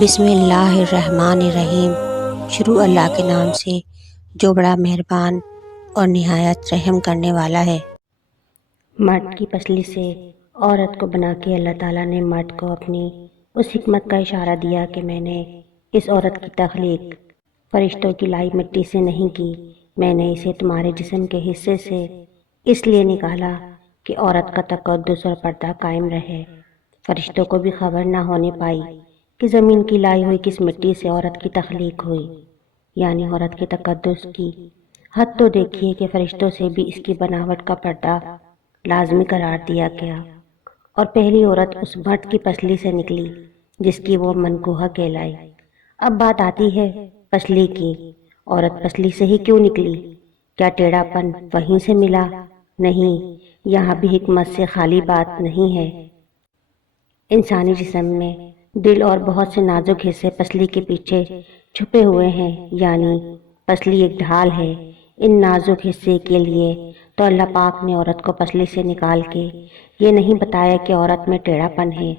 بسم اللہ الرحمن الرحیم۔ شروع اللہ کے نام سے جو بڑا مہربان اور نہایت رحم کرنے والا ہے۔ مرد کی پسلی سے عورت کو بنا کے اللہ تعالیٰ نے مرد کو اپنی اس حکمت کا اشارہ دیا کہ میں نے اس عورت کی تخلیق فرشتوں کی لائی مٹی سے نہیں کی، میں نے اسے تمہارے جسم کے حصے سے اس لیے نکالا کہ عورت کا تقدس اور پردہ قائم رہے۔ فرشتوں کو بھی خبر نہ ہونے پائی کہ زمین کی لائی ہوئی کس مٹی سے عورت کی تخلیق ہوئی، یعنی عورت کے تقدس کی حد تو دیکھیے کہ فرشتوں سے بھی اس کی بناوٹ کا پردہ لازمی قرار دیا گیا، اور پہلی عورت اس مرد کی پسلی سے نکلی جس کی وہ منکوحہ کہلائی۔ اب بات آتی ہے پسلی کی۔ عورت پسلی سے ہی کیوں نکلی؟ کیا ٹیڑھا پن وہیں سے ملا؟ نہیں، یہاں بھی حکمت سے خالی بات نہیں ہے۔ انسانی جسم میں دل اور بہت سے نازک حصے پسلی کے پیچھے چھپے ہوئے ہیں، یعنی پسلی ایک ڈھال ہے ان نازک حصے کے لیے۔ تو اللہ پاک نے عورت کو پسلی سے نکال کے یہ نہیں بتایا کہ عورت میں ٹیڑھا پن ہے،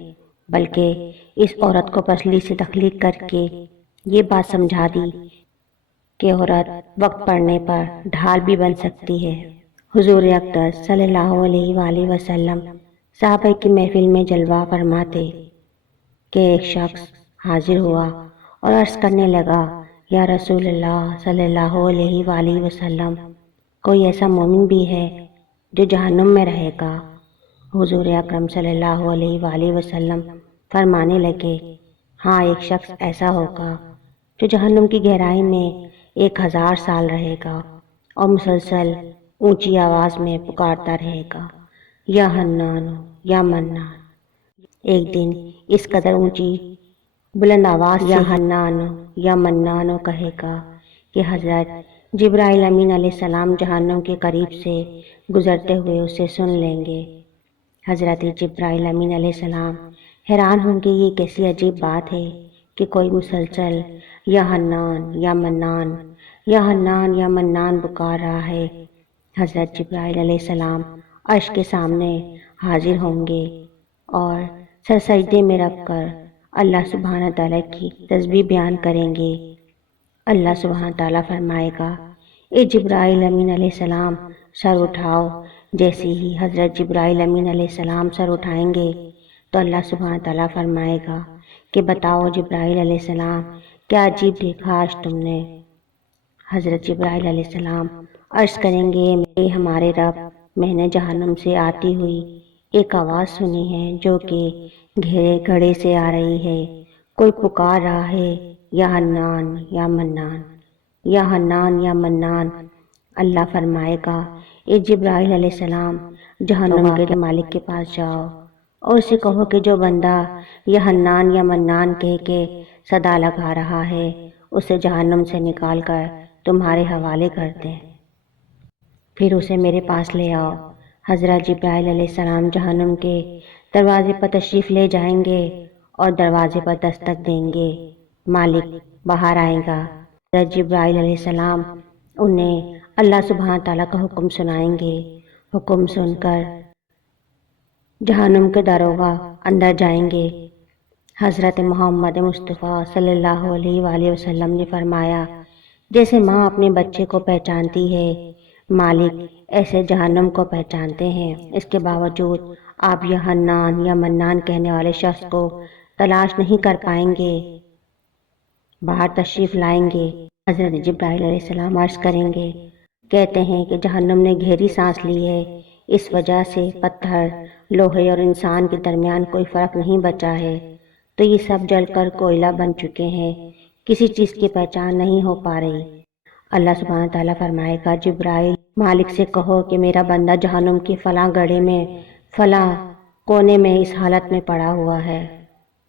بلکہ اس عورت کو پسلی سے تخلیق کر کے یہ بات سمجھا دی کہ عورت وقت پڑنے پر ڈھال بھی بن سکتی ہے۔ حضور اقدس صلی اللہ علیہ وآلہ وسلم صحابہ کی محفل میں جلوہ فرماتے کہ ایک شخص حاضر ہوا اور عرض کرنے لگا، یا رسول اللہ صلی اللہ علیہ وآلہ وسلم، کوئی ایسا مومن بھی ہے جو جہنم میں رہے گا؟ حضور اکرم صلی اللہ علیہ وآلہ وسلم فرمانے لگے، ہاں، ایک شخص ایسا ہوگا جو جہنم کی گہرائی میں 1000 سال رہے گا اور مسلسل اونچی آواز میں پکارتا رہے گا، یا حنان یا منان۔ ایک دن اس قدر اونچی بلند آواز سے یا حنان یا منان کہے گا کہ حضرت جبرائیل امین علیہ السلام جہنم کے قریب سے گزرتے ہوئے اسے سن لیں گے۔ حضرت جبرائیل امین علیہ السلام حیران ہوں گے، یہ کیسی عجیب بات ہے کہ کوئی مسلسل یا حنان یا منان یا حنان یا منان پکار رہا ہے۔ حضرت جبرائیل علیہ السلام عرش کے سامنے حاضر ہوں گے اور سر سجدے میں رکھ کر اللہ سبحانہ تعالیٰ کی تسبیح بیان کریں گے۔ اللہ سبحانہ تعالیٰ فرمائے گا، اے جبرائیل امین علیہ السلام سر اٹھاؤ۔ جیسے ہی حضرت جبرائیل امین علیہ السلام سر اٹھائیں گے تو اللہ سبحانہ تعالیٰ فرمائے گا کہ بتاؤ جبرائیل علیہ السلام، کیا عجیب دیکھا آج تم نے؟ حضرت جبرائیل علیہ السلام عرض کریں گے، اے ہمارے رب، میں نے جہنم سے آتی ہوئی ایک آواز سنی ہے جو کہ گہرے گڑھے سے آ رہی ہے، کوئی پکار رہا ہے، یا حنان یا منان، یا حنان یا منان۔ اللہ فرمائے گا، اے جبرائیل علیہ السلام، جہنم کے مالک کے پاس جاؤ اور اسے کہو کہ جو بندہ یا حنان یا منان کہہ کے صدا لگا رہا ہے اسے جہنم سے نکال کر تمہارے حوالے کر دیں، پھر اسے میرے پاس لے آؤ۔ حضرت جبرائیل علیہ السلام جہنم کے دروازے پر تشریف لے جائیں گے اور دروازے پر دستک دیں گے، مالک باہر آئے گا۔ حضرت جبرائیل علیہ السلام انہیں اللہ سبحانہ تعالیٰ کا حکم سنائیں گے۔ حکم سن کر جہنم کے داروغہ اندر جائیں گے۔ حضرت محمد مصطفیٰ صلی اللہ علیہ وآلہ وسلم نے فرمایا، جیسے ماں اپنے بچے کو پہچانتی ہے، مالک ایسے جہنم کو پہچانتے ہیں۔ اس کے باوجود آپ یا حنان یا منان کہنے والے شخص کو تلاش نہیں کر پائیں گے، باہر تشریف لائیں گے۔ حضرت جبرائیل علیہ السلام عرض کریں گے، کہتے ہیں کہ جہنم نے گہری سانس لی ہے، اس وجہ سے پتھر، لوہے اور انسان کے درمیان کوئی فرق نہیں بچا ہے، تو یہ سب جل کر کوئلہ بن چکے ہیں، کسی چیز کی پہچان نہیں ہو پا رہی۔ اللہ سبحانہ تعالیٰ فرمائے گا، جبرائیل، مالک سے کہو کہ میرا بندہ جہنم کے فلاں گڑھے میں فلاں کونے میں اس حالت میں پڑا ہوا ہے۔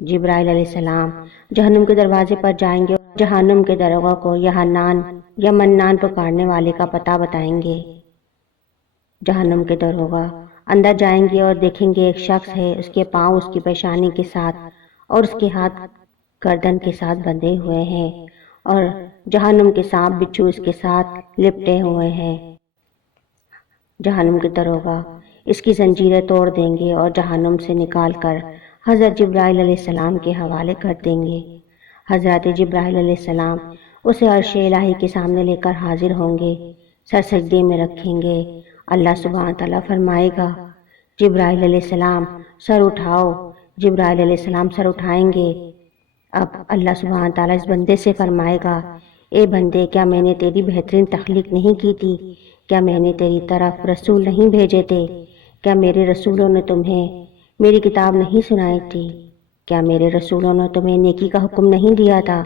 جبرائیل علیہ السلام جہنم کے دروازے پر جائیں گے اور جہنم کے داروغہ کو یا حنان یا منان پکارنے والے کا پتہ بتائیں گے۔ جہنم کے داروغہ اندر جائیں گے اور دیکھیں گے ایک شخص ہے، اس کے پاؤں اس کی پیشانی کے ساتھ اور اس کے ہاتھ گردن کے ساتھ بندھے ہوئے ہیں، اور جہنم کے سانپ بچھو اس کے ساتھ لپٹے ہوئے ہیں۔ جہنم کے داروغہ اس کی زنجیریں توڑ دیں گے اور جہنم سے نکال کر حضرت جبرائیل علیہ السلام کے حوالے کر دیں گے۔ حضرت جبرائیل علیہ السلام اسے عرش الہی کے سامنے لے کر حاضر ہوں گے، سر سجدے میں رکھیں گے۔ اللہ سبحانہ تعالیٰ فرمائے گا جبرائیل علیہ السلام سر اٹھاؤ۔ جبرائیل علیہ السلام سر اٹھائیں گے۔ اب اللہ سبحانہ تعالیٰ اس بندے سے فرمائے گا، اے بندے، کیا میں نے تیری بہترین تخلیق نہیں کی تھی؟ کیا میں نے تیری طرف رسول نہیں بھیجے تھے؟ کیا میرے رسولوں نے تمہیں میری کتاب نہیں سنائی تھی؟ کیا میرے رسولوں نے تمہیں نیکی کا حکم نہیں دیا تھا؟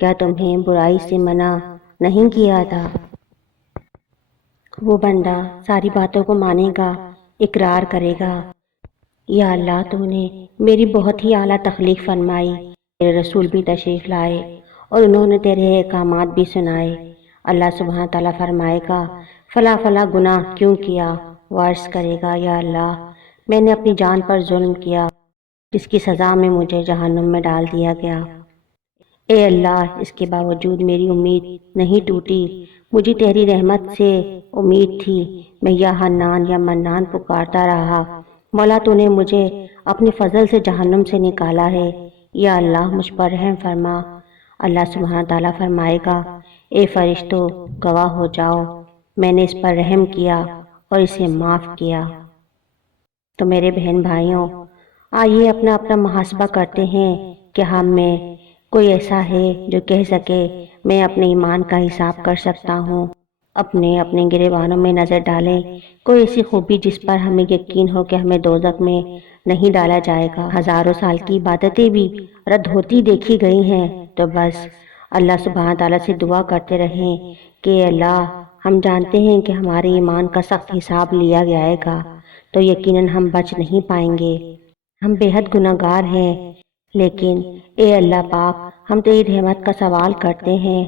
کیا تمہیں برائی سے منع نہیں کیا تھا؟ وہ بندہ ساری باتوں کو مانے گا، اقرار کرے گا، یا اللہ تو نے میری بہت ہی اعلیٰ تخلیق فرمائی، تیرے رسول بھی تشریف لائے اور انہوں نے تیرے احکامات بھی سنائے۔ اللہ سبحانہ تعالیٰ فرمائے گا فلاں فلاں گناہ کیوں کیا؟ وہ عرض کرے گا یا اللہ میں نے اپنی جان پر ظلم کیا، جس کی سزا میں مجھے جہنم میں ڈال دیا گیا۔ اے اللہ، اس کے باوجود میری امید نہیں ٹوٹی، مجھے تیری رحمت سے امید تھی، میں یا حنان یا منان پکارتا رہا۔ مولا تو نے مجھے اپنے فضل سے جہنم سے نکالا ہے، یا اللہ مجھ پر رحم فرما۔ اللہ سبحانہ تعالیٰ فرمائے گا اے فرشتوں گواہ ہو جاؤ، میں نے اس پر رحم کیا اور اسے معاف کیا۔ تو میرے بہن بھائیوں، آئیے اپنا اپنا محاسبہ کرتے ہیں کہ ہم میں کوئی ایسا ہے جو کہہ سکے میں اپنے ایمان کا حساب کر سکتا ہوں۔ اپنے گریبانوں میں نظر ڈالیں، کوئی ایسی خوبی جس پر ہمیں یقین ہو کہ ہمیں دوزخ میں نہیں ڈالا جائے گا۔ ہزاروں سال کی عبادتیں بھی رد ہوتی دیکھی گئی ہیں، تو بس اللہ سبحانہ تعالیٰ سے دعا کرتے رہیں کہ اللہ ہم جانتے ہیں کہ ہمارے ایمان کا سخت حساب لیا جائے گا، تو یقیناً ہم بچ نہیں پائیں گے۔ ہم بے حد گناہ گار ہیں، لیکن اے اللہ پاک ہم تیری رحمت کا سوال کرتے ہیں،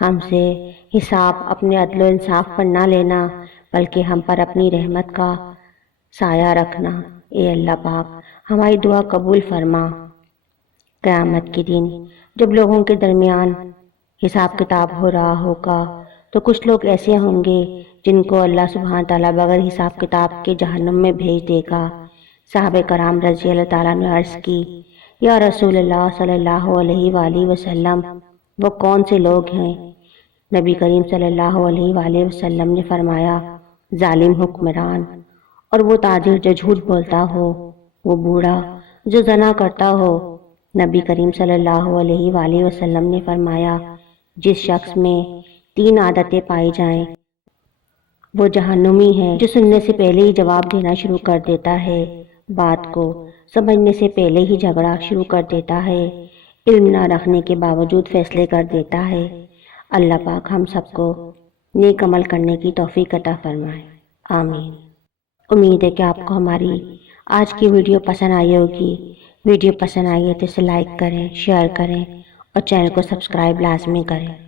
ہم سے حساب اپنے عدل و انصاف پر نہ لینا، بلکہ ہم پر اپنی رحمت کا سایہ رکھنا۔ اے اللہ پاک ہماری دعا قبول فرما۔ قیامت کے دن جب لوگوں کے درمیان حساب کتاب ہو رہا ہوگا تو کچھ لوگ ایسے ہوں گے جن کو اللہ سبحانہ تعالیٰ بغیر حساب کتاب کے جہنم میں بھیج دے گا۔ صحابہ کرام رضی اللہ تعالیٰ نے عرض کی یا رسول اللہ صلی اللہ علیہ وآلہ وسلم وہ کون سے لوگ ہیں؟ نبی کریم صلی اللہ علیہ وآلہ وسلم نے فرمایا ظالم حکمران، اور وہ تاجر جو جھوٹ بولتا ہو، وہ بوڑھا جو زنا کرتا ہو۔ نبی کریم صلی اللہ علیہ وآلہ وسلم نے فرمایا جس شخص میں 3 عادتیں پائی جائیں وہ جہنمی ہے، جو سننے سے پہلے ہی جواب دینا شروع کر دیتا ہے، بات کو سمجھنے سے پہلے ہی جھگڑا شروع کر دیتا ہے، علم نہ رکھنے کے باوجود فیصلے کر دیتا ہے۔ اللہ پاک ہم سب کو نیک عمل کرنے کی توفیق عطا فرمائے، آمین۔ امید ہے کہ آپ کو ہماری آج کی ویڈیو پسند آئی ہوگی۔ ویڈیو پسند آئی ہے تو اسے لائک کریں، شیئر کریں اور چینل کو سبسکرائب لازمی کریں۔